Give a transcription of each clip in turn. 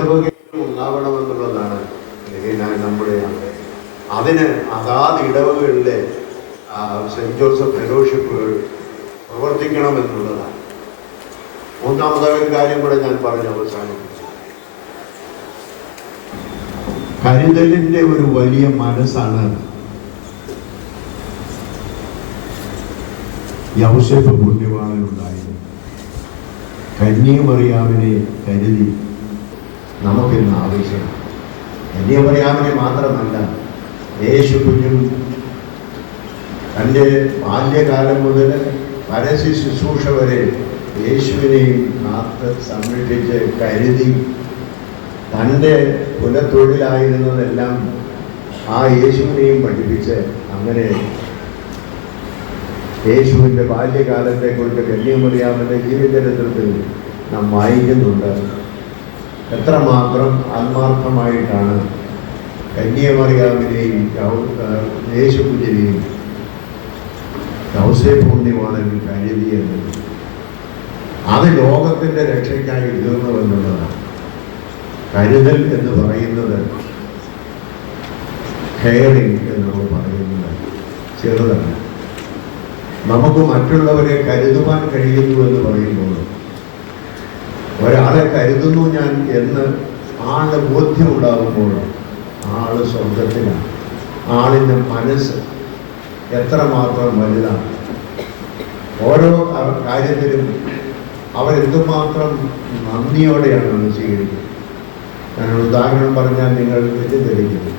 ഇടവകയിൽ ഉണ്ടാവണമെന്നുള്ളതാണ് നമ്മുടെ അതിന് അതാത് ഇടവകളിലെ സെന്റ് ജോസഫ് ഫെലോഷിപ്പുകൾ പ്രവർത്തിക്കണമെന്നുള്ളതാണ് മൂന്നാമതായ ഒരു കാര്യം കൂടെ ഞാൻ പറഞ്ഞ് അവസാനിപ്പിച്ചു. കരുതലിന്റെ ഒരു വലിയ മനസ്സാണ് യൗസേപ്പ് പുണ്യവാളനുണ്ടായത് കന്യമറിയാവിനെ കരുതി നമുക്കിന്ന് ആവശ്യം കന്യമറിയാവിനെ മാത്രമല്ല യേശു കുഞ്ഞും തന്റെ ബാല്യകാലം മുതൽ പരസ്യ ശുശ്രൂഷ വരെ യേശുവിനെയും കാത്ത് സംരക്ഷിച്ച് കരുതി തന്റെ കുലത്തൊഴിലായിരുന്നതെല്ലാം ആ യേശുവിനെയും പഠിപ്പിച്ച് അങ്ങനെ യേശുവിന്റെ ബാല്യകാലത്തെക്കുറിച്ച് കന്യാമറിയാമന്റെ ജീവചരിത്രത്തിൽ നാം വായിക്കുന്നുണ്ട്. എത്രമാത്രം ആത്മാർത്ഥമായിട്ടാണ് കന്യാമറിയാമിനെയും യേശു കുഞ്ഞിനെയും യൗസേ പുണ്യവാണൻ കരുതിയത് അത് ലോകത്തിന്റെ രക്ഷയ്ക്കായി തീർന്നുവെന്നുള്ളതാണ് കരുതൽ എന്ന് പറയുന്നത് ഹെയറിങ് എന്ന് നമ്മൾ പറയുന്നത് ചെറുതാണ്. നമുക്ക് മറ്റുള്ളവരെ കരുതുവാൻ കഴിയുന്നു എന്ന് പറയുമ്പോൾ ഒരാളെ കരുതുന്നു ഞാൻ എന്ന് ആളുടെ ബോധ്യമുണ്ടാകുമ്പോൾ ആൾ സ്വർഗത്തിലാണ്. ആളിന്റെ മനസ്സ് എത്രമാത്രം വലുതാണ്. ഓരോ കാര്യത്തിലും അവരെന്തുമാത്രം നന്ദിയോടെയാണ് അത് സ്വീകരിക്കുന്നത്. ഞാൻ ഉദാഹരണം പറഞ്ഞാൽ നിങ്ങൾ തെറ്റിദ്ധരിക്കുന്നു.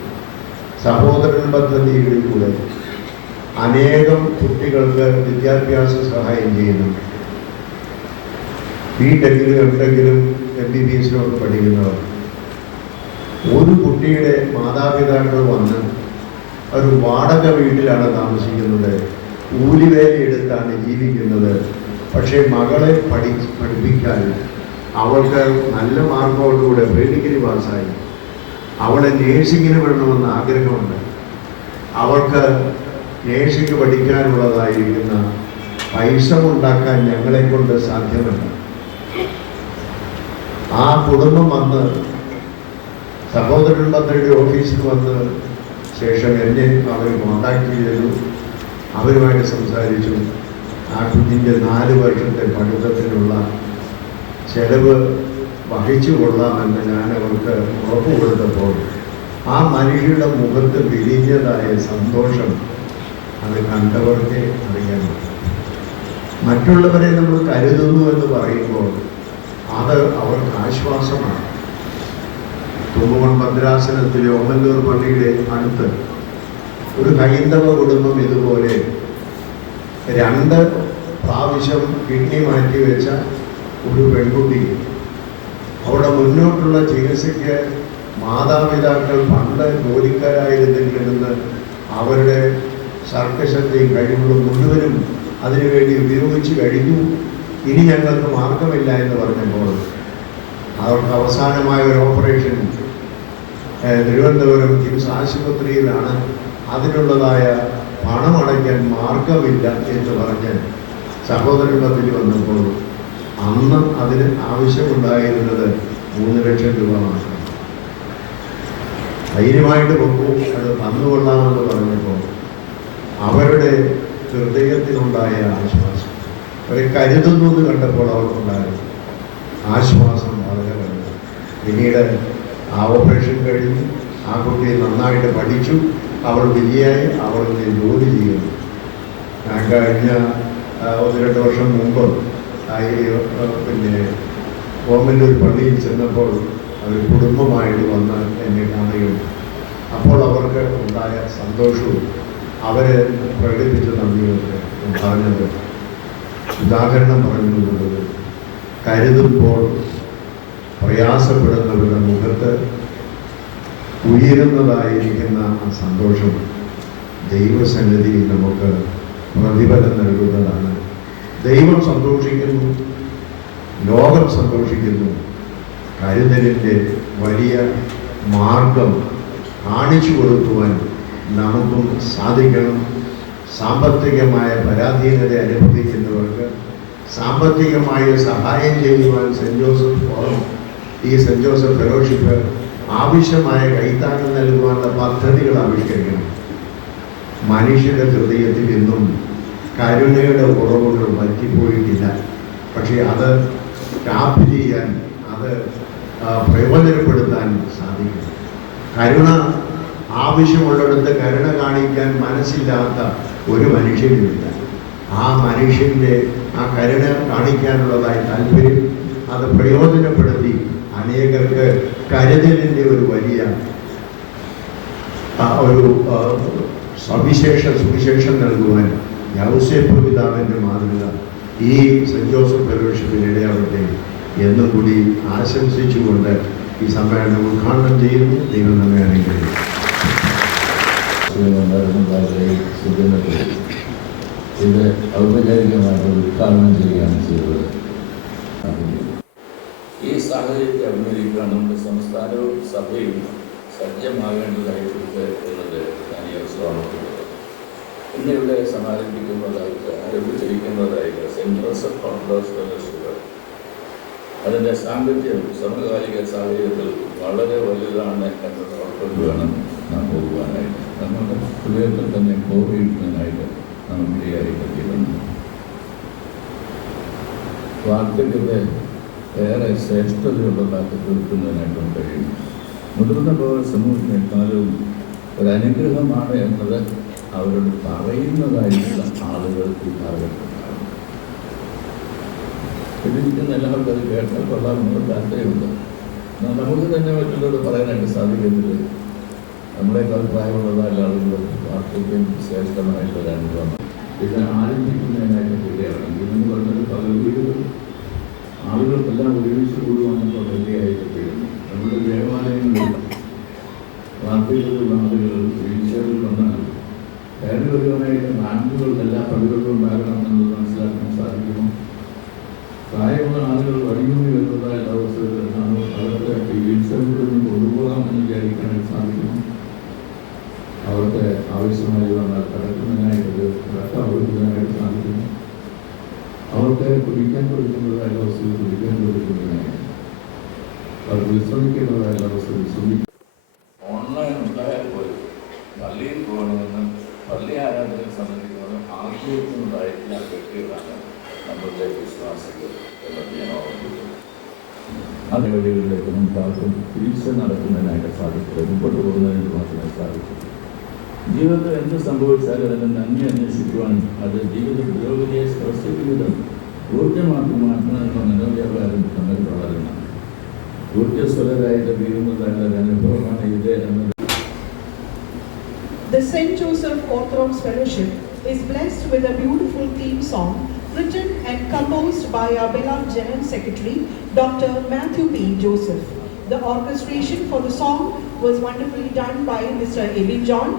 സഹോദരൻ പദ്ധതിയുടെ കൂടെ അനേകം കുട്ടികൾക്ക് വിദ്യാഭ്യാസ സഹായം ചെയ്യുന്നുണ്ട്. ബിടെക്കിലും എന്തെങ്കിലും എം ബി ബി എസിലും ഒക്കെ പഠിക്കുന്നവർ. ഒരു കുട്ടിയുടെ മാതാപിതാക്കൾ വന്ന് ഒരു വാടക വീട്ടിലാണ് താമസിക്കുന്നത്. കൂലിവേല എടുത്താണ് ജീവിക്കുന്നത്. പക്ഷേ മകളെ പഠി പഠിപ്പിക്കാൻ അവൾക്ക് നല്ല മാർക്കോടുകൂടെ ഡിഗ്രി പാസ്സായി. അവളെ നേഴ്സിങ്ങിന് വേണമെന്ന് ആഗ്രഹമുണ്ട്. അവൾക്ക് നേഴ്സിംഗ് പഠിക്കാനുള്ളതായിരിക്കുന്ന പൈസ ഉണ്ടാക്കാൻ ഞങ്ങളെ കൊണ്ട് സാധ്യമല്ല. ആ കുടുംബം വന്ന് സഹോദരൻ പദ്ധതിയുടെ ഓഫീസിൽ വന്ന് ശേഷം എന്നെ അവർ കോണ്ടാക്ട് ചെയ്തു. അവരുമായിട്ട് സംസാരിച്ചു. ആ കുഞ്ഞിന്റെ നാല് വർഷത്തെ പഠിത്തത്തിനുള്ള ചെലവ് വഹിച്ചു കൊള്ളാമെന്ന് ഞാൻ അവർക്ക് ഉറപ്പ് കൊടുത്തപ്പോൾ ആ മനുഷ്യരുടെ മുഖത്ത് വിരിഞ്ഞതായ സന്തോഷം അത് കണ്ടവർക്ക് അറിയാൻ മറ്റുള്ളവരെ നമ്മൾ കരുതുന്നു എന്ന് പറയുമ്പോൾ അത് അവർക്ക് ആശ്വാസമാണ്. തുമ്പുമൺ ഭദ്രാസനത്തിലെ ഓമല്ലൂർ പള്ളിയുടെ അടുത്ത് ഒരു ഹൈന്ദവ കുടുംബം ഇതുപോലെ രണ്ട് പ്രാവശ്യം കിഡ്നി മാറ്റി വെച്ച ഒരു പെൺകുട്ടി. അവിടെ മുന്നോട്ടുള്ള ചികിത്സയ്ക്ക് മാതാപിതാക്കൾ പണ്ട് ജോലിക്കാരായിരുന്നെങ്കിലെന്ന് അവരുടെ സർക്കശക്തിയും കഴിവുകളും മുഴുവനും അതിനുവേണ്ടി ഉപയോഗിച്ച് കഴിഞ്ഞു. ഇനി ഞങ്ങൾക്ക് മാർഗമില്ല എന്ന് അവർക്ക് അവസാനമായ ഒരു ഓപ്പറേഷൻ തിരുവനന്തപുരം കിംസ് ആശുപത്രിയിലാണ് അതിനുള്ളതായ പണമടയ്ക്കാൻ മാർഗമില്ല എന്ന് പറഞ്ഞ് സഹോദരൻ പദ്ധതി വന്നപ്പോൾ അന്ന് അതിന് ആവശ്യമുണ്ടായിരുന്നത് മൂന്ന് ലക്ഷം രൂപ മാത്രം. ധൈര്യമായിട്ട് പൊക്കു അത് തന്നുകൊള്ളാമെന്ന് പറഞ്ഞപ്പോൾ അവരുടെ ഹൃദയത്തിനുണ്ടായ ആശ്വാസം. അവരെ കരുതുന്നു എന്ന് കണ്ടപ്പോൾ അവർക്കുണ്ടായിരുന്നു ആശ്വാസം. പിന്നീട് ആ ഓപ്പറേഷൻ കഴിഞ്ഞ് ആ കുട്ടി നന്നായിട്ട് പഠിച്ചു. അവൾ വിജയായി അവൾ ജോലി ചെയ്യുന്നു. കഴിഞ്ഞ ഒന്ന് രണ്ട് വർഷം മുമ്പ് പിന്നെ പിന്നെ ഒരു പള്ളിയിൽ ചെന്നപ്പോൾ അവർ കുടുംബമായിട്ട് വന്ന് എന്നെ കാണുകയും അപ്പോൾ അവർക്ക് ഉണ്ടായ സന്തോഷവും അവരെ പ്രകടിപ്പിച്ച നന്ദിയൊക്കെ പറഞ്ഞത്. ഉദാഹരണം പറഞ്ഞുകൊണ്ടത് കരുതുമ്പോൾ പ്രയാസപ്പെടുന്നവരുടെ മുഖത്ത് ഉയരുന്നതായിരിക്കുന്ന ആ സന്തോഷം ദൈവസന്നിധിയിൽ നമുക്ക് പ്രതിഫലം നൽകുന്നതാണ്. ദൈവം സന്തോഷിക്കുന്നു ലോകം സന്തോഷിക്കുന്നു. കരുതലിന്റെ വലിയ മാർഗം കാണിച്ചു കൊടുക്കുവാൻ നമുക്കും സാധിക്കണം. സാമ്പത്തികമായ പരാധീനത അനുഭവിക്കുന്നവർക്ക് സാമ്പത്തികമായ സഹായം ചെയ്യുവാൻ സെന്റ് ജോസഫ് ഈ സെന്റ് ജോസഫ് ഫെലോഷിപ്പ് ആവശ്യമായ കൈത്താങ്ങൽ നൽകുവാനുള്ള പദ്ധതികൾ ആവിഷ്കരിക്കണം. മനുഷ്യരുടെ ഹൃദയത്തിൽ ഇന്നും കരുണയുടെ ഉറവുകൾ വറ്റിപ്പോയിട്ടില്ല. പക്ഷേ അത് ടാപ്പ് ചെയ്യാൻ അത് പ്രയോജനപ്പെടുത്താൻ സാധിക്കും. കരുണ ആവശ്യമുള്ളിടത്ത് കരുണ കാണിക്കാൻ മനസ്സില്ലാത്ത ഒരു മനുഷ്യനുമില്ല ആ മനുഷ്യന്റെ ആ കരുണ കാണിക്കാനുള്ളതായ താല്പര്യം അത് പ്രയോജനപ്പെടുത്തി അനേകർക്ക് കരുതലിന്റെ ഒരു വലിയ ഒരു സവിശേഷ സുവിശേഷം നൽകുവാൻ യൗസേപ്പ് പിതാവിന്റെ മാതൃക ഈ സെന്റ് ജോസഫ് ഫെലോഷിപ്പിന് ഇടയാവട്ടെ എന്നും കൂടി ആശംസിച്ചുകൊണ്ട് ഈ സമ്മേളനം ഉദ്ഘാടനം ചെയ്യുന്നു. ദൈവം നമ്മെ അനുഗ്രഹിക്കും ഇത് ഔപചാരികമായിട്ട് ഉദ്ഘാടനം ചെയ്യുകയാണ് ചെയ്തത്. ഈ സാഹചര്യത്തെ അഭിമുഖീകരിക്കാൻ നമ്മുടെ സംസ്ഥാനവും സഭയും സജ്ജമാകേണ്ടതായിട്ടുണ്ട് എന്നത് ഞാൻ ഈ അവസരമാണ് ഇന്ന് ഇവിടെ സമാരംഭിക്കുന്നതായിട്ട് ആരംഭിച്ചിരിക്കുന്നതായിട്ട് സെന്റ് ജോസഫ് കോൺഗ്രസ് ഫെലോഷിപ്പ് അതിന്റെ സാമ്പത്തികം സമകാലിക സാഹചര്യത്തിൽ വളരെ വലുതാണ് എന്നത് ഉൾക്കൊണ്ട് വേണം നാം പോകുവാനായിട്ട്. നമ്മുടെ ഹൃദയത്തിൽ തന്നെ കോവിഡിനായിട്ട് നാം ഇടയായി കഴിയുന്നു വാർദ്ധക്യത്തെ ഏറെ ശ്രേഷ്ഠതയുള്ളതാക്കി തീർക്കുന്നതിനായിട്ടും കഴിയും. മുതിർന്ന പൗര സമൂഹത്തിനേക്കാളും ഒരനുഗ്രഹമാണ് എന്നത് അവരോട് പറയുന്നതായിട്ടുള്ള ആളുകൾ ഈ കാലഘട്ടത്തിലാണ് ഇതിരിക്കുന്ന എല്ലാവർക്കും അത് കേട്ടാൽ കൊള്ളാമെന്നുള്ള താല്പര്യമുണ്ട്. നമുക്ക് തന്നെ മറ്റുള്ളവരോട് പറയാനായിട്ട് സാധിക്കത്തില്ല? നമ്മളെക്കാൾ പ്രായമുള്ളതായ ആളുകൾ വാർത്തയ്ക്കും ശ്രേഷ്ഠമായിട്ടുള്ള അനുഭവം ഇത് ആരംഭിക്കുന്നതിനായിട്ട് ശരിയാണ് ഇതെന്ന് പറഞ്ഞത് പല വീടുകൾ ആളുകൾക്കെല്ലാം ഒരുമിച്ച് കൂടുവാനുള്ള വലിയായിട്ട് തീരുന്നു നമ്മുടെ ദേവാലയങ്ങളിൽ വാർത്തകളിലുള്ള ആളുകൾ വീഴ്ചകളിൽ വന്നാൽ കയറി വരുവാനായിട്ട് റാമ്പുകൾ എല്ലാ പള്ളികളിലും ഉണ്ടാകണം എന്നത് മനസ്സിലാക്കാൻ സാധിക്കുമോ പ്രായമുള്ള ആളുകൾ വഴിയൂടി വരുന്നതായിട്ട് അവസരത്തിൽ നാം അവർക്ക് ഈ വീഴ്ചകളിൽ നിന്ന് കൊണ്ടുപോകാമെന്ന് വിചാരിക്കാനായിട്ട് സാധിക്കുമോ അവർക്ക് ആവശ്യമായി വന്നാൽ കിടക്കുന്നതിനായിട്ട് കിടക്ക കൊടുക്കുന്നതിനായിട്ട് സാധിക്കുന്നു അവർക്ക് കുടിക്കാൻ കൊടുക്കുന്നതായ അവസ്ഥയിൽ കുടിക്കാൻ കൊടുക്കുന്നതിനായിട്ട് അവർക്ക് വിശ്രമിക്കേണ്ടതായ അവസ്ഥ വിശ്രമിക്കും ഓൺലൈൻ ഉണ്ടായാൽ പോലും പള്ളിയിൽ പോകണമെന്ന് പള്ളി ആരാധനയെ സംബന്ധിക്കുന്നത് ആഗ്രഹിക്കുന്നതായിട്ടുള്ള വ്യക്തികളാണ് നമ്മളുടെ വിശ്വാസികൾ എന്നത് ഞാൻ ഓർമ്മിക്കുന്നു അതേ വഴികളിലേക്ക് നമുക്ക് ആർക്കും വീഴ്ച നടത്തുന്നതിനായിട്ട് സാധിക്കില്ല മുമ്പോട്ട് പോകുന്നതിന് മാത്രമേ സാധിക്കൂ ജീവിതത്തിൽ എന്ത് സംഭവിച്ചാലും അതിന്റെ നന്മ അന്വേഷിക്കുവാൻ അത് ജീവിത പുരോഗതിയെ സ്പർശിക്കുന്നതും ഊർജമാക്കി മാറ്റണമെന്ന മനോവ്യാപാരം നമ്മൾ ಇದೆ ಅನ್ನೋದು The St. Joseph Orthodox Fellowship is blessed with a beautiful theme song written and composed by our beloved General Secretary, Dr. Matthew P. Joseph. The orchestration for the song was wonderfully done by Mr. Evan John,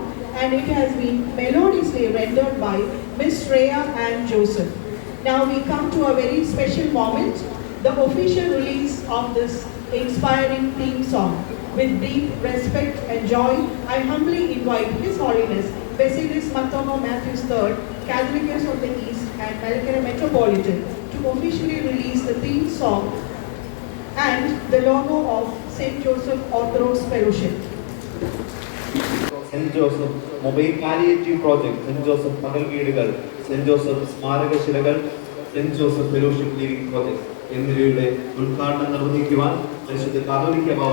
and it has been melodiously rendered by Miss Rhea and Joseph. Now we come to a very special moment, the official release of this inspiring theme song. With deep respect and joy, I humbly invite His Holiness Basilis Mathomo Matthews III, Catholicus of the East and Malakara Metropolitan, to officially release the theme song and the logo of St. Joseph Orthodox Fellowship. Saint Joseph mobile palliative project Saint Joseph പകൽ വീടുകൾ saint Joseph സ്മാരകശിലകൾ saint Joseph fellowship living project എന്നിവയുടെ ഉദ്ഘാടനം നിർവഹിക്കുവാൻ പരിശുദ്ധ കാതോലിക്ക ബാബ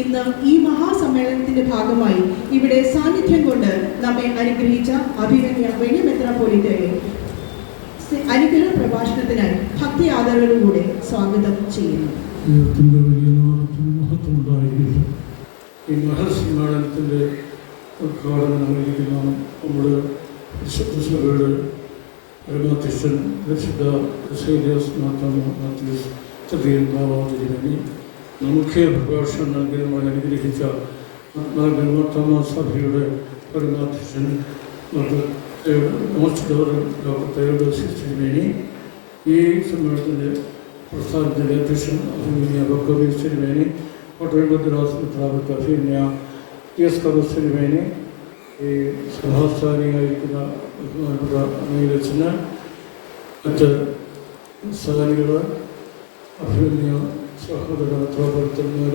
ഇന്ന് ഈ മഹാസമ്മേളനത്തിന്റെ ഭാഗമായി ഇവിടെ സാന്നിധ്യം കൊണ്ട് നമ്മെ അനുഗ്രഹിച്ച അഭിനന്യ വലിയ മെത്രാപോലിത്തയെ അനുഗ്രഹ പ്രഭാഷണത്തിനായി ഭക്തി ആദരവോടുകൂടെ സ്വാഗതം ചെയ്യുന്നു. ദൈവത്തിന്റെ വലിയ നാമത്തിന് മഹത്വം ഉണ്ടായിരിക്കും ഈ നിർവഹിക്കുന്ന നമ്മുടെ വിശുദ്ധ സഭയുടെ പരമാധ്യക്ഷൻ വിശുദ്ധ ശ്രീദേവസ് മാതാവ് മാത്യൂസ് തൃതീയൻ ബാബാതിരുവനി മുഖ്യ പ്രഭാഷണം നൽകുന്നതുമായി അനുഗ്രഹിച്ച മാർത്തമ സഭയുടെ പരമാധ്യക്ഷൻ ഡോക്ടർ തേവദോസി തിരുമേനി ഈ സമ്മേളനത്തിന്റെ പ്രസ്ഥാനത്തിന്റെ അധ്യക്ഷൻ അഭിമന്യ ബക്കോബി സിനിമേനി കോട്ടയം ഭദ്രാസ് മിത്രാപത്ത് അഭിമന്യ ടി എസ് കറൂസ് സിനിമേനി ഈ സഭാസ്ഥാനിയായിരിക്കുന്ന ബഹുമാനപ്പെട്ട അമീലച്ചന് മറ്റ് സഹനികൾ അഭിമന്യ സഹോദര പ്രവർത്തകന്മാർ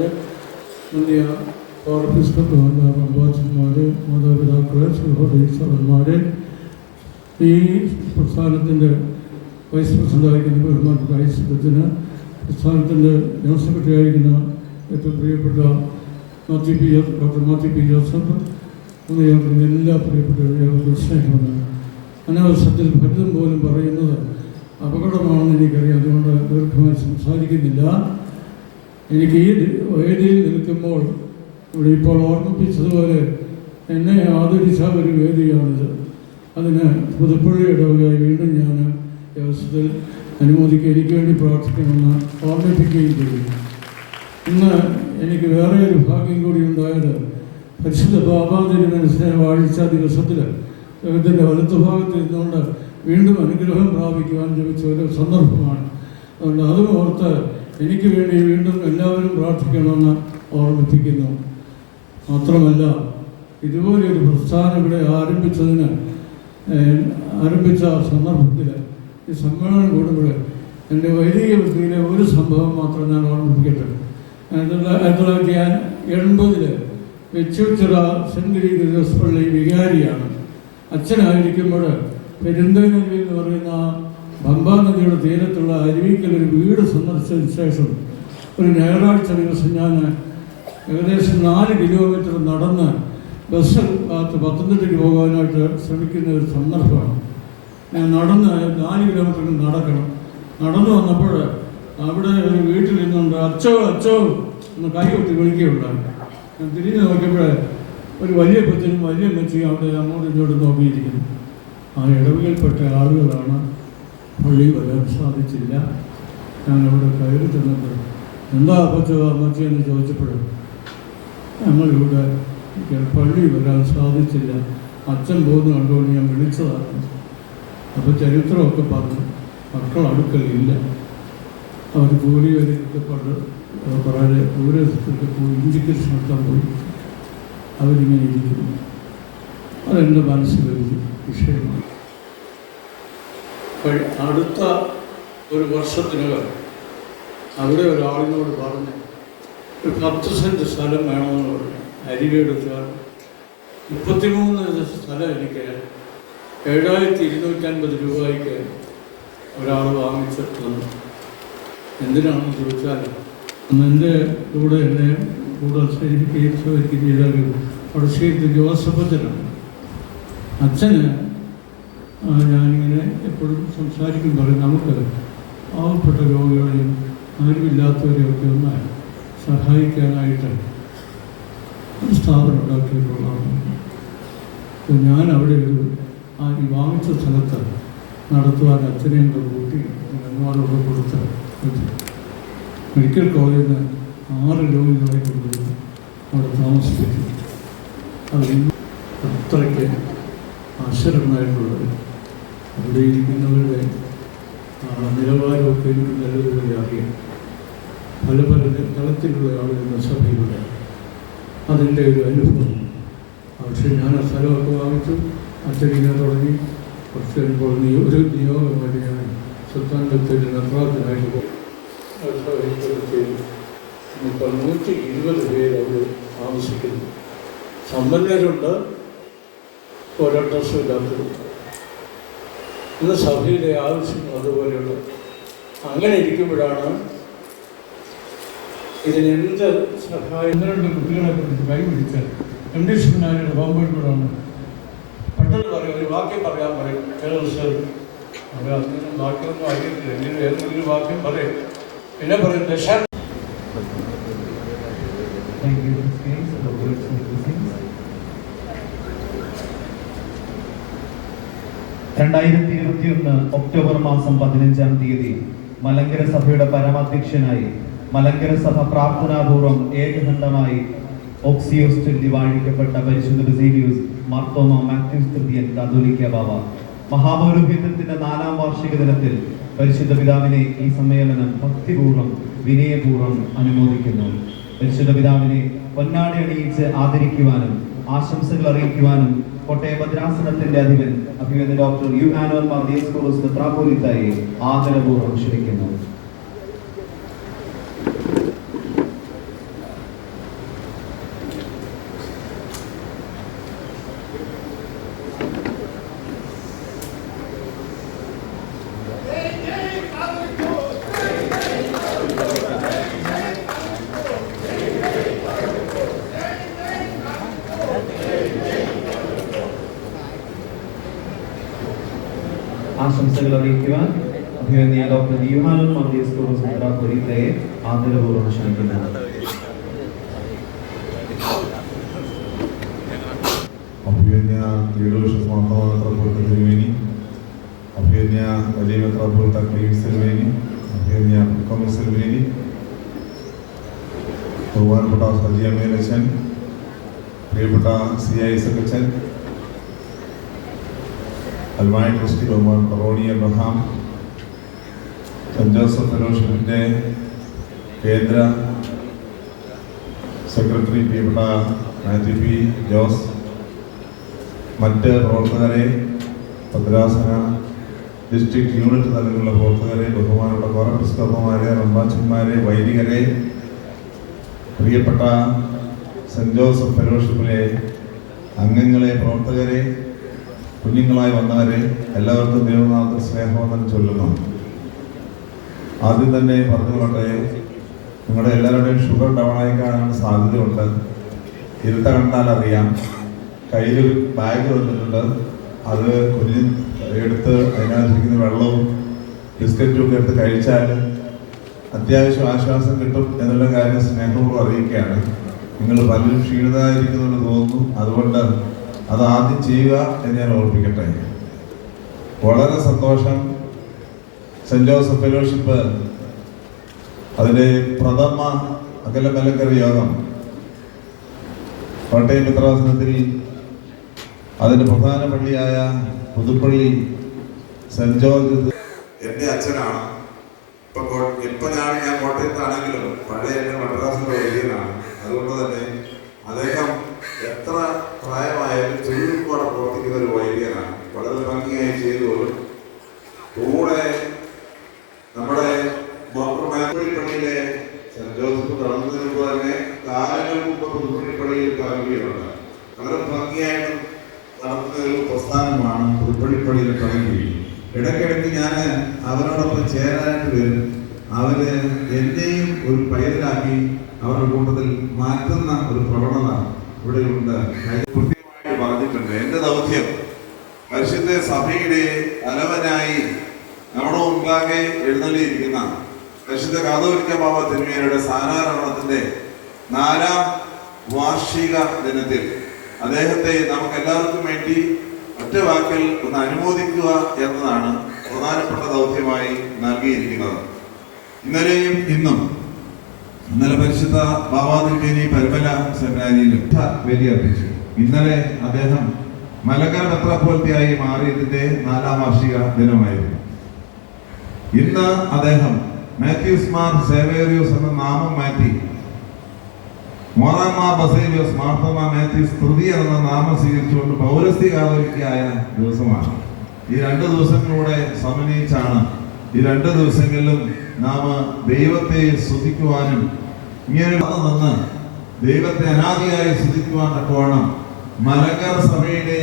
മുന്തിയ പൗർപ്പിസ്കന്മാർ അമ്പാച്ചന്മാർ മാതാപിതാക്കളെ സഹോദരീശ്വരന്മാരെ ഈ പ്രസ്ഥാനത്തിന്റെ വൈസ് പ്രസിഡന്റായിരിക്കുന്ന ബഹുമാനപ്പെട്ട ഐശ്വര്യത്തിന് പ്രസ്ഥാനത്തിന്റെ ജനറൽ സെക്രട്ടറി ആയിരിക്കുന്ന ഏറ്റവും പ്രിയപ്പെട്ട Mathew P doctor Mathew P Joseph എന്നിവർക്ക് എല്ലാ പ്രിയപ്പെട്ടവരും സ്നേഹമാണ് അനാവശ്യത്തിൽ ഭരിതം പോലും പറയുന്നത് അപകടമാണെന്ന് എനിക്കറിയാം. അതുകൊണ്ട് ദീർഘമായി സംസാരിക്കുന്നില്ല. എനിക്ക് ഈ വേദിയിൽ നിൽക്കുമ്പോൾ ഇവിടെ ഇപ്പോൾ ഓർമ്മിപ്പിച്ചതുപോലെ എന്നെ ആദരിച്ച ഒരു വേദിയാണിത്. അതിന് പുതുപ്പള്ളി വീണ്ടും ഞാൻ ദിവസത്തിൽ അനുമോദിക്കുക എനിക്ക് വേണ്ടി പ്രാർത്ഥിക്കണമെന്ന് ഓർമ്മിപ്പിക്കുകയും ചെയ്തു. ഇന്ന് എനിക്ക് വേറെ ഒരു ഭാഗ്യം കൂടി ഉണ്ടായത് പരിശുദ്ധ ബാബാതിരുമന സ്നേഹം വാഴിച്ച ദിവസത്തിൽ അദ്ദേഹത്തിന്റെ വലത്തുഭാഗത്ത് ഇരുന്നുകൊണ്ട് വീണ്ടും അനുഗ്രഹം പ്രാപിക്കുവാൻ ലഭിച്ച ഒരു സന്ദർഭമാണ്. അതുകൊണ്ട് അതും ഓർത്ത് എനിക്ക് വേണ്ടി വീണ്ടും എല്ലാവരും പ്രാർത്ഥിക്കണമെന്ന് ഓർമ്മിപ്പിക്കുന്നു. മാത്രമല്ല ഇതുപോലെയൊരു പ്രസ്ഥാനം ഇവിടെ ആരംഭിച്ചതിന് ആരംഭിച്ച സന്ദർഭത്തിൽ ഈ സമ്മേളനം കൂടുമ്പോൾ എന്റെ വൈദിക വൃത്തിയിലെ ഒരു സംഭവം മാത്രം ഞാൻ ഓർമ്മിപ്പിക്കട്ടെ. ആയിരത്തി തൊള്ളാ- ആയിരത്തി തൊള്ളായിരത്തി എൺപതിൽ വെച്ചുച്ചിറ സെന്റ് ഗ്രീഗോസ് പള്ളി വികാരിയാണ്. അച്ഛനായിരിക്കുമ്പോൾ പെരുന്തൽ എന്ന് പറയുന്ന പമ്പാ നദിയുടെ തീരത്തുള്ള അരുവിക്കൽ ഒരു വീട് സന്ദർശിച്ചതിന് ശേഷം ഒരു ഞായറാഴ്ച ദിവസം ഞാൻ ഏകദേശം നാല് കിലോമീറ്റർ നടന്ന് ബസ് കാത്ത് പത്തനംതിട്ടയ്ക്ക് പോകാനായിട്ട് ശ്രമിക്കുന്ന ഒരു സന്ദർഭമാണ്. ഞാൻ നടന്ന് നാല് കിലോമീറ്റർ നടക്കണം. നടന്നു വന്നപ്പോൾ അവിടെ ഒരു വീട്ടിൽ നിന്നുകൊണ്ട് അച്ചോ അച്ചോ എന്ന് കൈ കൊട്ടി വിളിക്കുകയുണ്ടായി. ഞാൻ തിരിഞ്ഞു നോക്കിയപ്പോൾ ഒരു വലിയ കൊച്ചിനും വലിയ മെച്ചിയും അവിടെ അങ്ങോട്ടും ഇങ്ങോട്ടും നോക്കിയിരിക്കുന്നു. ആ ഇടവുകൾപ്പെട്ട ആളുകളാണ് പള്ളിയിൽ വരാൻ സാധിച്ചില്ല. ഞാൻ അവിടെ കയറി ചെന്നപ്പോൾ എന്താ അപ്പച്ചോ അമ്മച്ചി എന്ന് ചോദിച്ചപ്പോഴും ഞങ്ങളിവിടെ പള്ളി വരാൻ സാധിച്ചില്ല. അച്ഛൻ പോകുന്ന കണ്ടുകൊണ്ട് ഞാൻ വിളിച്ചതാണ് അപ്പോൾ ചരിത്രമൊക്കെ പറഞ്ഞു. മക്കൾ അടുക്കലില്ല അവർ ജോലി വരെയൊക്കെ പണ്ട് പറയാതെ ദൂരത്തൊക്കെ പോയി ഇഞ്ചി കൃഷി നടത്താൻ പോയി. അവരിങ്ങനെ ഇരിക്കുന്നു. അതെന്റെ മനസ്സിലൊരു വിഷയമാണ്. അടുത്ത ഒരു വർഷത്തിനകം അവിടെ ഒരാളിനോട് പറഞ്ഞ് ഒരു പത്ത് സെന്റ് സ്ഥലം വേണമെന്ന് പറഞ്ഞു. അരികെടുത്താൽ മുപ്പത്തിമൂന്ന് സ്ഥലം എനിക്ക് ഏഴായിരത്തി ഇരുന്നൂറ്റൻപത് രൂപയ്ക്ക് ഒരാൾ വാങ്ങിച്ച് എന്തിനാണെന്ന് ചോദിച്ചാൽ അന്ന് എന്റെ കൂടെ എന്നെ കൂടുതൽ സ്നേഹിക്കുകയും സഹകരിക്കുകയും ചെയ്താൽ ഒരു ജോസഫച്ചനാണ്. അച്ഛന് ഞാനിങ്ങനെ എപ്പോഴും സംസാരിക്കും പറയും നമുക്ക് പാവപ്പെട്ട രോഗികളെയും ആരുമില്ലാത്തവരെയും ഒക്കെ ഒന്ന് സഹായിക്കാനായിട്ട് ഒരു സ്ഥാപനം ഉണ്ടാക്കിയിട്ടുള്ളതാണ്. ഞാൻ അവിടെ ഒരു ആ ഈ വാങ്ങിച്ച സ്ഥലത്ത് നടത്തുവാൻ അച്ഛനെയും കൂടെ കൂട്ടി അനുവാദമൊക്കെ കൊടുത്ത് മെഡിക്കൽ കോളേജിൽ നിന്ന് ആറ് രോഗികളെ കൊണ്ട് അവിടെ താമസിപ്പിച്ചു. അത് അത്രയ്ക്ക് അശ്വരമായിട്ടുള്ളത് അവിടെ ഇരിക്കുന്നവരുടെ നിലവാരമൊക്കെ എനിക്ക് പല പല തലത്തിലുള്ള ആളുകൾ സഭയിലൂടെ അതിന്റെ ഒരു അനുഭവം. പക്ഷേ ഞാൻ ആ സ്ഥലമൊക്കെ വാങ്ങിച്ചു അച്ചടിക്കാൻ തുടങ്ങി. കുറച്ച് കഴിയുമ്പോൾ ഒരു നിയോഗമായിട്ട് ഞാൻ സുൽത്താൻ നിർവാഹത്തിനായിട്ട് പോയി. ഇപ്പോൾ നൂറ്റി ഇരുപത് പേര് അവർ താമസിക്കുന്നു. സമ്പന്നരുണ്ട് ഒരഡ്രസ്സും ഇല്ലാത്തത് ഇന്ന് സഭയുടെ ആവശ്യങ്ങൾ അതുപോലെയുള്ള. അങ്ങനെ ഇരിക്കുമ്പോഴാണ് ഇതിനെന്ത് സഹായം? രണ്ട് കുട്ടികളെ കുറിച്ച് കൈപിടിച്ച് എം ഡി സെമിനാരിയുടെ ബോംബെയോടാണ് പെട്ടെന്ന് പറയും ഒരു വാക്യം പറയാൻ പറയും. കേരള സർ അവിടെ അങ്ങനെ വാക്യമൊന്നും അറിയത്തില്ല. എങ്കിലും ഏതെങ്കിലും ഒരു വാക്യം പറയും. പിന്നെ പറയും ദശ രണ്ടായിരത്തി ഇരുപത്തിയൊന്ന് ഒക്ടോബർ മാസം പതിനഞ്ചാം തീയതി മലങ്കര സഭയുടെ പരമാധ്യക്ഷനായി മലങ്കര സഭ പ്രാർത്ഥനാപൂർവം ഏകഖണ്ഡമായി ഓക്സിയോസ് ചൊല്ലി വാഴിക്കപ്പെട്ട പരിശുദ്ധ ബസീലിയൂസ് മാർത്തോമ മാത്യൂസ് തൃതീയൻ ബാവ മഹാപൗരോഹിത്യത്തിന്റെ നാലാം വാർഷിക ദിനത്തിൽ പരിശുദ്ധ പിതാവിനെ ഈ സമ്മേളനം ഭക്തിപൂർവം വിനയപൂർവം അനുമോദിക്കുന്നു. പരിശുദ്ധ പിതാവിനെ പൊന്നാടി അണിയിച്ച് ആദരിക്കുവാനും ആശംസകൾ അറിയിക്കുവാനും കോട്ടയം ഭദ്രാസനത്തിന്റെ അധിപൻ അഭിമന്യ ഡോക്ടർ യു ആനുവൽ മാർ ദിയസ്കോറോസ് മെത്രാപ്പോലിത്തായി ആദരപൂർവം ക്ഷണിക്കുന്നു. അഭിമന്യ ഡോക്ടർ യു ആനുവൽ മാർ ദിയസ്കോറോസ് മെത്രാപ്പോലിത്തയെ ആദരപൂർവ്വം ക്ഷണിക്കുന്നു അഭ്യന്യ ലീഡർഷിപ്പ് മാർത്തമാത്ര തിരുവേനി അഭ്യന്യ വലിയ മെത്രാപോലിത്ത ക്ലീവ് സിൽവേനി അഭ്യന്യ കൊമ സിൽവേനി ബഹുമാനപ്പെട്ട സജിയ മേലച്ചൻ പ്രിയപ്പെട്ട സി ഐ സക്കച്ചൻ അൽമായി ട്രസ്റ്റി ബഹുമാനപ്പെട്ട റോണി അബ്രഹാം സെന്റ് ജോസഫ് ഫെലോഷിപ്പിന്റെ കേന്ദ്ര സെക്രട്ടറി പ്രിയപ്പെട്ട മാത്യു പി ജോസ് മറ്റ് പ്രവർത്തകരെ ഭദ്രാസന ഡിസ്ട്രിക്ട് യൂണിറ്റ് തലങ്ങളിലുള്ള പ്രവർത്തകരെ ബഹുമാനപ്പെട്ട കോറപ്പിസ്കർമ്മമാരെ റമ്പാച്ചന്മാരെ വൈദികരെ പ്രിയപ്പെട്ട സെന്റ് ജോസഫ് ഫെലോഷിപ്പിലെ അംഗങ്ങളെ പ്രവർത്തകരെ കുഞ്ഞുങ്ങളായി വന്നവരെ എല്ലാവർക്കും ദൈവനാഥ സ്നേഹവന്ദനം ചൊല്ലുന്നു. ആദ്യം തന്നെ പറഞ്ഞുകൊള്ളട്ടെ നിങ്ങളുടെ എല്ലാവരുടെയും ഷുഗർ ഡൗൺ ആയി കാണാൻ സാധ്യതയുണ്ട്. ഇരുത്ത കണ്ടാൽ അറിയാം. കയ്യിൽ ബാഗ് വന്നിട്ടുണ്ട്. അത് കുഞ്ഞ് എടുത്ത് അതിനകത്തിരിക്കുന്ന വെള്ളവും ബിസ്ക്കറ്റും ഒക്കെ എടുത്ത് കഴിച്ചാൽ അത്യാവശ്യം ആശ്വാസം കിട്ടും എന്നുള്ള കാര്യം സ്നേഹപൂർവം അറിയിക്കുകയാണ്. നിങ്ങൾ പലരും ക്ഷീണിതായിരിക്കുന്നുണ്ട് തോന്നുന്നു. അതുകൊണ്ട് അത് ആദ്യം ചെയ്യുക എന്ന് ഞാൻ ഓർപ്പിക്കട്ടെ. വളരെ സന്തോഷം. സെന്റ് ജോസഫ് ഫെലോഷിപ്പ് അതിന്റെ പ്രഥമ അകല മലങ്കര യോഗം. കോട്ടയം മിത്രാസനത്തിൽ അതിന്റെ പ്രധാന പള്ളിയായ പുതുപ്പള്ളി സെന്റ് ജോർജ് എന്റെ അച്ഛനാണ്. ഇപ്പൊ ഇപ്പൊ ഞാൻ ഞാൻ കോട്ടയത്താണെങ്കിലും പഴയ എന്റെ മദ്രാസിന്റെ വൈദ്യനാണ് അതുകൊണ്ട് തന്നെ അദ്ദേഹം എത്ര പ്രായമായാലും ചുരുക്കോടെ പ്രവർത്തിക്കുന്ന ഒരു വൈദ്യനാണ് വളരെ ഭംഗിയായി ചെയ്തു കൂടെ നമ്മുടെ ഡോക്ടർ മാത്തൂരി പള്ളിയിലെ സെന്റ് ജോസഫ് തുടങ്ങുന്നതിന് മുമ്പ് തന്നെ കാലങ്ങൾ മുമ്പ് പുതുപ്പള്ളി പള്ളിയിൽ കറങ്ങിയിട്ടുണ്ട് വളരെ ഭംഗിയായിട്ട് നടത്തുന്ന ഒരു പ്രസ്ഥാനമാണ് പുതുപ്പള്ളി പള്ളിയിൽ കറങ്ങി ഇടയ്ക്കിടയ്ക്ക് ഞാൻ അവരോടൊപ്പം ചേരാനായിട്ട് വരും അവർ എന്നെയും ഒരു പൈതലാക്കി അവരുടെ കൂട്ടത്തിൽ മാറ്റുന്ന ഒരു പ്രവണത ഇവിടെ ഉണ്ട് കൃത്യമായിട്ട് പറഞ്ഞിട്ടുണ്ട് എന്റെ ദൗത്യം പരിശുദ്ധ സഭയുടെ അലവനായി നമ്മുടെ മുമ്പാകെ എഴുന്നള്ളിയിരിക്കുന്ന പരിശുദ്ധ കാതോലിക്ക ബാബ തിരുമേനയുടെ സ്ഥാനാരോഹണത്തിന്റെ നാലാം വാർഷിക ദിനത്തിൽ അദ്ദേഹത്തെ നമുക്ക് എല്ലാവർക്കും വേണ്ടി ഒറ്റ വാക്കിൽ ഒന്ന് അനുമോദിക്കുക എന്നതാണ് പ്രധാനപ്പെട്ട ദൗത്യമായി നൽകിയിരിക്കുന്നത്. ഇന്നലെയും ഇന്നും ഇന്നലെ പരിശുദ്ധ ബാബാദിഗേരി പരിമല സെമിനാരി പരിമല ബലി അർപ്പിച്ചു ഇന്നലെ അദ്ദേഹം മലങ്കര മെത്രാപ്പോലത്തെയായി മാറിയതിന്റെ നാലാം വാർഷിക ദിനമായിരുന്നു. ഇന്ന് അദ്ദേഹം മാത്യൂസ് മാർ സേവേറിയോസ് എന്ന നാമം മാറ്റി മോറാമ ബസേലിയോസ് മാർത്തോമ മാത്യൂസ് തൃതീയ എന്ന നാമം സ്വീകരിച്ചുകൊണ്ട് പൗരസ്ത്യ കാതോലിക്കായ ദിവസമാണ്. ഈ രണ്ട് ദിവസങ്ങളിലൂടെ സമന്വയിച്ചാണ് ഈ രണ്ട് ദിവസങ്ങളിലും നാം ദൈവത്തെ സ്തുതിക്കുവാനും ഇങ്ങനെ നിന്ന് ദൈവത്തെ അനാദിയായി സ്തുതിക്കുവാൻ തക്കവണ്ണം മലങ്കർ സഭയുടെ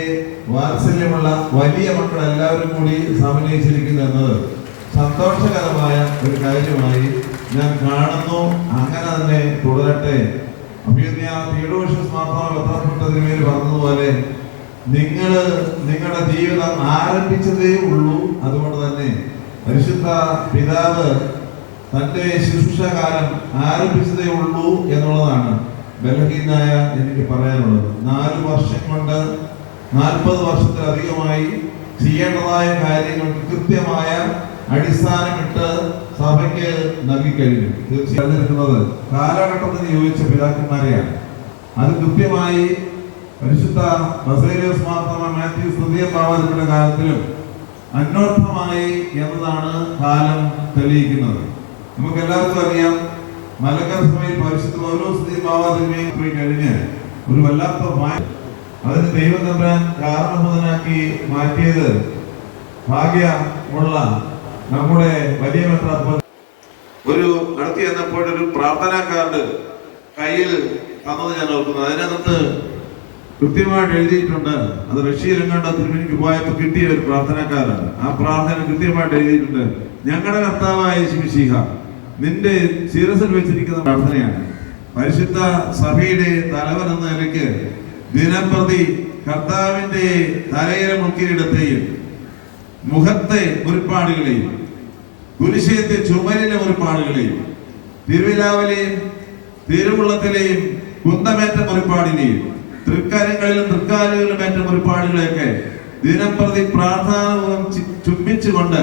വാത്സല്യമുള്ള വലിയ മക്കൾ എല്ലാവരും കൂടി സമന്വയിച്ചിരിക്കുന്നു എന്നത് സന്തോഷകരമായ ഒരു കാര്യമായി ഞാൻ കാണുന്നു. അങ്ങനെ തന്നെ തുടരട്ടെ. അഭ്യുദ്യ തിയോഡോഷ്യസ് മാത്രം പത്രപ്പെട്ടതിന് മേൽ പറഞ്ഞതുപോലെ നിങ്ങൾ നിങ്ങളുടെ ജീവിതം ആരംഭിച്ചതേ ഉള്ളൂ അതുകൊണ്ട് തന്നെ പരിശുദ്ധ പിതാവ് തന്റെ ശുശ്രൂഷകാലം ആരംഭിച്ചതേ ഉള്ളൂ എന്നുള്ളതാണ് ബലഹീനായ എനിക്ക് പറയാനുള്ളത്. നാല് വർഷം കൊണ്ട് നാൽപ്പത് വർഷത്തിലധികമായി ചെയ്യേണ്ടതായ കാര്യങ്ങൾ കൃത്യമായ അടിസ്ഥാനമിട്ട് സഭയ്ക്ക് നൽകിക്കഴിഞ്ഞു തീർച്ചയായും. കാലഘട്ടത്തിന് യോജിച്ച പിതാക്കന്മാരെയാണ്. അത് കൃത്യമായി പരിശുദ്ധ ബസേലിയോസ് മാർത്തമ മാത്യു സ്തുതിയ പ്രവാചകന്റെ കാലത്തിലും അന്വർത്ഥമായി എന്നതാണ് കാലം തെളിയിക്കുന്നത്. നമുക്ക് എല്ലാവർക്കും അറിയാം മലക്കർ സഭയിൽ പരിശുദ്ധ പൗലോസ് ഭാവാതിന്മയും പോയി കഴിഞ്ഞ് ഒരു വല്ലാത്ത അതിന് ദൈവം തമ്പ്രാൻ കാരണബോധനാക്കി മാറ്റിയത് ഭാഗ്യമുള്ള നമ്മുടെ വലിയ ഒരു നടത്തി എന്നപ്പോഴൊരു പ്രാർത്ഥനാ കാർഡ് കയ്യിൽ തന്നത് ഞാൻ ഓർക്കുന്നു. അതിനകത്ത് കൃത്യമായിട്ട് എഴുതിയിട്ടുണ്ട്. അത് റഷ്യയിലെങ്ങാണ്ട് തിരുമണിക്ക് പോയപ്പോൾ കിട്ടിയ ഒരു പ്രാർത്ഥനക്കാരാണ്. ആ പ്രാർത്ഥന കൃത്യമായിട്ട് എഴുതിയിട്ടുണ്ട്. ഞങ്ങളുടെ കർത്താവായ ശിവശിഹ നിന്റെ ശിരസിൽ വെച്ചിരിക്കുന്ന പ്രാർത്ഥനയാണ്. പരിശുദ്ധ സഭയുടെ തലവൻ എന്ന നിലയ്ക്ക് ദിനംപ്രതി കർത്താവിന്റെ തലയിലെ മുക്കിയിടത്തെയും മുഖത്തെ മുറിപ്പാടുകളെയും കുരിശയത്തെ ചുമലിലെ മുറിപ്പാടുകളെയും തിരുവിലാവിലെയും തിരുവുള്ളത്തിലെയും കുന്തമേറ്റ മുറിപ്പാടിനെയും തൃക്കരങ്ങളിലും തൃക്കാലുകളിലും ഏറ്റ മുറിപ്പാടുകളെയൊക്കെ ദിനംപ്രതി പ്രാർത്ഥനാപൂർവം ചി- ചുംബിച്ചുകൊണ്ട്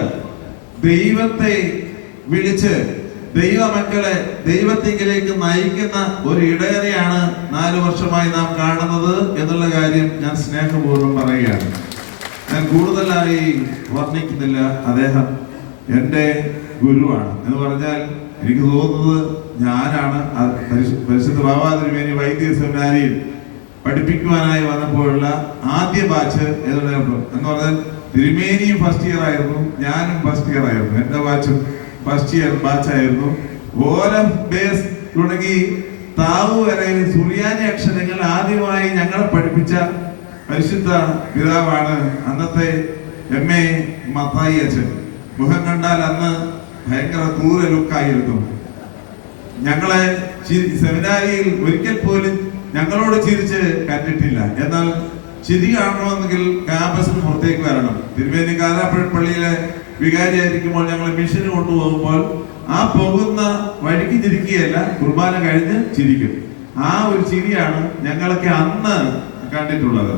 ദൈവത്തെ വിളിച്ച് ദൈവമക്കളെ ദൈവത്തിങ്കിലേക്ക് നയിക്കുന്ന ഒരു ഇടയനെയാണ് നാലു വർഷമായി നാം കാണുന്നത് എന്നുള്ള കാര്യം ഞാൻ സ്നേഹപൂർവം പറയുകയാണ്. ഞാൻ കൂടുതലായി വർണിക്കുന്നില്ല. അദ്ദേഹം എന്റെ ഗുരുവാണ്. എന്ന് പറഞ്ഞാൽ എനിക്ക് തോന്നുന്നത് ഞാനാണ്. പരിശുദ്ധ ബാബാതിരുമേനി വൈദ്യ സെമിനാരിയിൽ പഠിപ്പിക്കുവാനായി വന്നപ്പോഴുള്ള ആദ്യ ബാച്ച് എന്നുള്ള എന്ന് പറഞ്ഞാൽ തിരുമേനിയും ഫസ്റ്റ് ഇയർ ആയിരുന്നു ഞാനും ഫസ്റ്റ് ഇയർ ആയിരുന്നു. എന്റെ ബാച്ചും ഫസ്റ്റ് ഇയർ ബാച്ചായിരുന്നു ഓരം ബേസ് തുടങ്ങി താവു വരെ സുറിയാനി അക്ഷരങ്ങൾ ആദ്യമായി ഞങ്ങളെ പഠിപ്പിച്ച പരിശുദ്ധ പിതാവാണ് അന്നത്തെ എം എ മത്തായി അച്ഛൻ. മുഖം കണ്ടാൽ അന്ന് ഭയങ്കര ക്രൂര ലുക്കായിരുന്നു ഞങ്ങളെ സെമിനാരിയിൽ ഒരിക്കൽ പോലും ഞങ്ങളോട് ചിരിച്ച് കണ്ടിട്ടില്ല എന്നാൽ ചിരി കാണണമെങ്കിൽ ക്യാമ്പസിന് പുറത്തേക്ക് വരണം. തിരുവേനി കാരാപ്പുഴ പള്ളിയിലെ വികാരിയായിരിക്കുമ്പോൾ ഞങ്ങൾ മിഷന് കൊണ്ടുപോകുമ്പോൾ ആ പോകുന്ന വഴിക്ക് ചിരിക്കുകയല്ല കുർബാന കഴിഞ്ഞ് ചിരിക്കും. ആ ഒരു ചിരിയാണ് ഞങ്ങളൊക്കെ അന്ന് കണ്ടിട്ടുള്ളത്.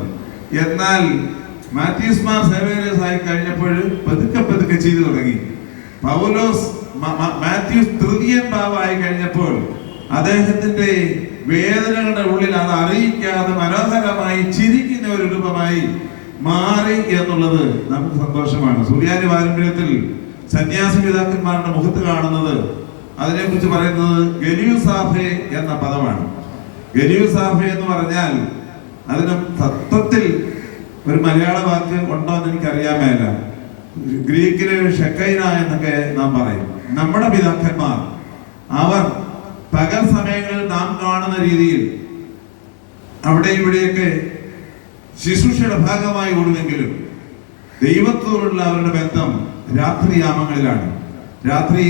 എന്നാൽ മാത്യൂസ് മാർ സേവേരിയസ് ആയി കഴിഞ്ഞപ്പോൾ പതുക്കെ പതുക്കെ ചെയ്തു തുടങ്ങി. പൗലോസ് മാത്യൂസ് തൃതീയൻ ഭാവമായി കഴിഞ്ഞപ്പോൾ അദ്ദേഹത്തിന്റെ വേദനകളുടെ ഉള്ളിൽ അത് അറിയിക്കാതെ മനോഹരമായി ചിരിക്കുന്ന ഒരു രൂപമായി മാറി എന്നുള്ളത് നമുക്ക് സന്തോഷമാണ്. സൂര്യാനി പാരമ്പര്യത്തിൽ സന്യാസി പിതാക്കന്മാരുടെ മുഖത്ത് കാണുന്നത് അതിനെക്കുറിച്ച് പറയുന്നത് ഗലിയുസാഫെ എന്ന പദമാണ്. ഗലിയുസാഫെ എന്ന് പറഞ്ഞാൽ അതിന് തത്വത്തിൽ ഒരു മലയാള വാക്ക് ഉണ്ടോ എന്ന് എനിക്കറിയാമേല. ഗ്രീക്കിലെ മേല ഗ്രീക്കിൽ ഷെക്കൈന എന്നൊക്കെ നാം പറയും. നമ്മുടെ പിതാക്കന്മാർ അവർ പകൽ സമയങ്ങളിൽ നാം കാണുന്ന രീതിയിൽ അവിടെ ഇവിടെയൊക്കെ ശുശ്രൂഷയുടെ ഭാഗമായി ഓടുമെങ്കിലും ദൈവത്തോടുള്ള അവരുടെ ബന്ധം രാത്രിയാമങ്ങളിലാണ് രാത്രി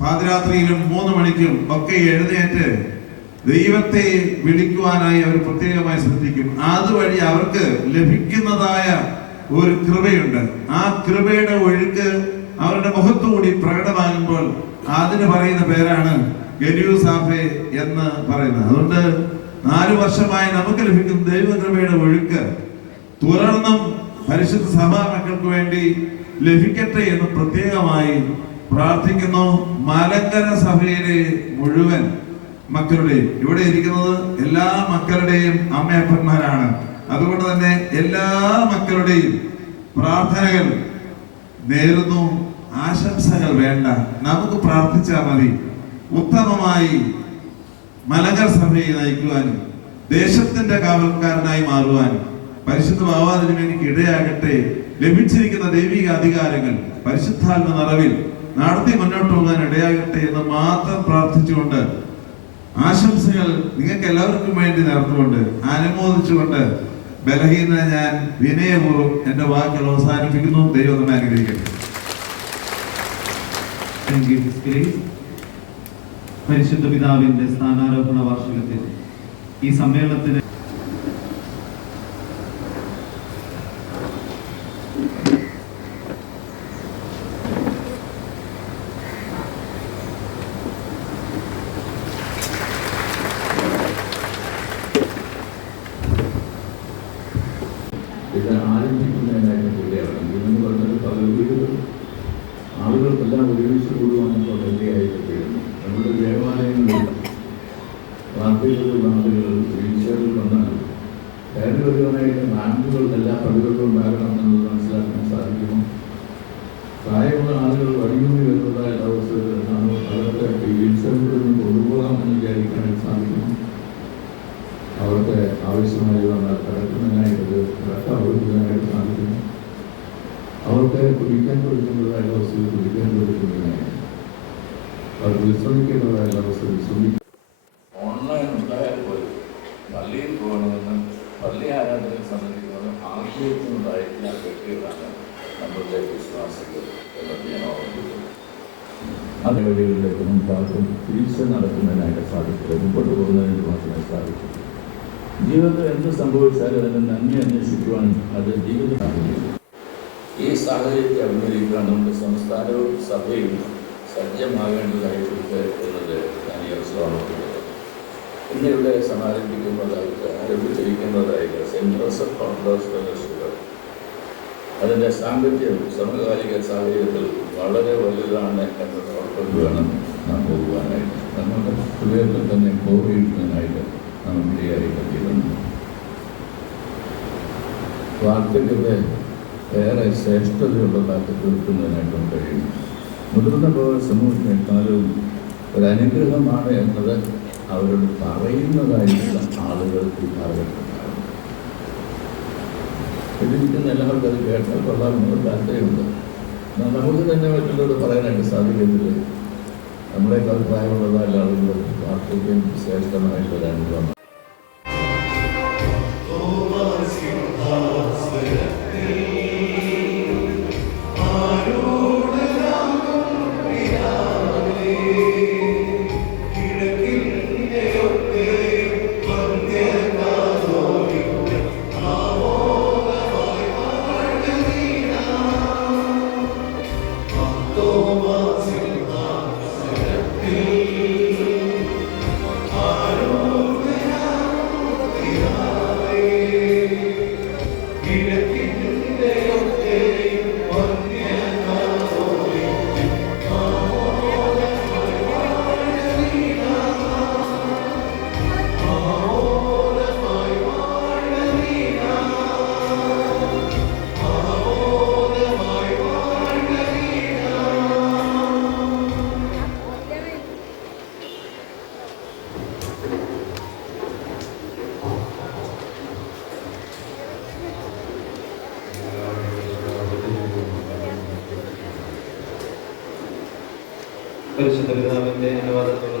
പാതിരാത്രിയിലും മൂന്ന് മണിക്കും ഒക്കെ എഴുന്നേറ്റ് ദൈവത്തെ വിളിക്കുവാനായി അവർ പ്രത്യേകമായി ശ്രദ്ധിക്കും. അതുവഴി അവർക്ക് ലഭിക്കുന്നതായ ഒരു കൃപയുണ്ട്. ആ കൃപയുടെ ഒഴുക്ക് അവരുടെ മുഖത്തുകൂടി പ്രകടമാകുമ്പോൾ അതിന് പറയുന്ന പേരാണ് ഗലിയൂസാഫെ എന്ന് പറയുന്നത്. അതുകൊണ്ട് നാല് വർഷമായി നമുക്ക് ലഭിക്കുന്ന ദൈവകൃപയുടെ ഒഴുക്ക് തുടർന്നും പരിശുദ്ധ സഭാ മക്കൾക്ക് വേണ്ടി ലഭിക്കട്ടെ എന്ന് പ്രത്യേകമായി പ്രാർത്ഥിക്കുന്നു. മലങ്കര സഭയിലെ മുഴുവൻ മക്കളുടെയും ഇവിടെ ഇരിക്കുന്നത് എല്ലാ മക്കളുടെയും അമ്മയപ്പന്മാരാണ് അതുകൊണ്ട് തന്നെ എല്ലാ മക്കളുടെയും പ്രാർത്ഥനകൾ നേരുന്നു. ആശംസകൾ വേണ്ട. നമുക്ക് പ്രാർത്ഥിച്ചാൽ മതി. ഉത്തമമായി മലങ്കർ സഭയെ നയിക്കുവാനും ദേശത്തിന്റെ കാവൽക്കാരനായി മാറുവാനും പരിശുദ്ധ ബാബാദിനും എനിക്ക് ഇടയാകട്ടെ ലഭിച്ചിരിക്കുന്ന ദൈവിക അധികാരങ്ങൾ പരിശുദ്ധാത്മ നിറവിൽ നടത്തി മുന്നോട്ട് പോകാൻ ഇടയാകട്ടെ എന്ന് മാത്രം പ്രാർത്ഥിച്ചുകൊണ്ട് ആശംസകൾ നിങ്ങൾക്ക് എല്ലാവർക്കും വേണ്ടി നേർന്നുകൊണ്ട് അനുമോദിച്ചുകൊണ്ട് ബലഹീന ഞാൻ വിനയപൂർവം എന്റെ വാക്കുകൾ അവസാനിപ്പിക്കുന്നു. ദൈവം അനുഗ്രഹിക്കട്ടെ. Thank you. പരിശുദ്ധ പിതാവിന്റെ സ്ഥാനാരോഹണ വാർഷികത്തിൽ ഈ സമ്മേളനത്തിന് ഇന്ന് ഇവിടെ സമാരംഭിക്കുന്നതായിട്ട് ആരംഭിച്ചിരിക്കുന്നതായിട്ട് സെന്റ് ജോസഫ് ഫൗണ്ടേഴ്സ് ഫെലോഷിപ്പ് അതിന്റെ സാമ്പത്തികം സമകാലിക സാഹചര്യത്തിൽ വളരെ വലുതാണ് എന്നത് ഓർത്തുകൊണ്ട് വേണം നാം പോകുവാനായിട്ട്. നമ്മുടെ ഉയർന്നു തന്നെ കോവിഡിനായിട്ട് നാം ഇടയായി കണ്ടിരുന്നു വാർദ്ധക്യത്തെ ഏറെ ശ്രേഷ്ഠതയുള്ളതാക്കി തീർക്കുന്നതിനായിട്ടും കഴിയും. മുതിർന്ന പൗര സമൂഹത്തിനെക്കാളും ഒരു അനുഗ്രഹമാണ് എന്നത് അവരോട് പറയുന്നതായിട്ടുള്ള ആളുകൾക്ക് കാലഘട്ടത്തിലാണ് എഴുതിയിരിക്കുന്ന എല്ലാവർക്കും അത് കേട്ടാൽ കൊള്ളാമെന്നുള്ള താല്പര്യമുണ്ട്. നമുക്ക് തന്നെ മറ്റുള്ളവരോട് പറയാനായിട്ട് സാധിക്കത്തില്ല. നമ്മളെക്കാൾ പ്രായമുള്ളതല്ല ആളുകൾ വാർത്തയ്ക്കും ശ്രേഷ്ഠമായിട്ടുള്ള അനുഭവമാണ്. പരിശുദ്ധ പിതാവിന്റെ അനുവാദത്തോടെ.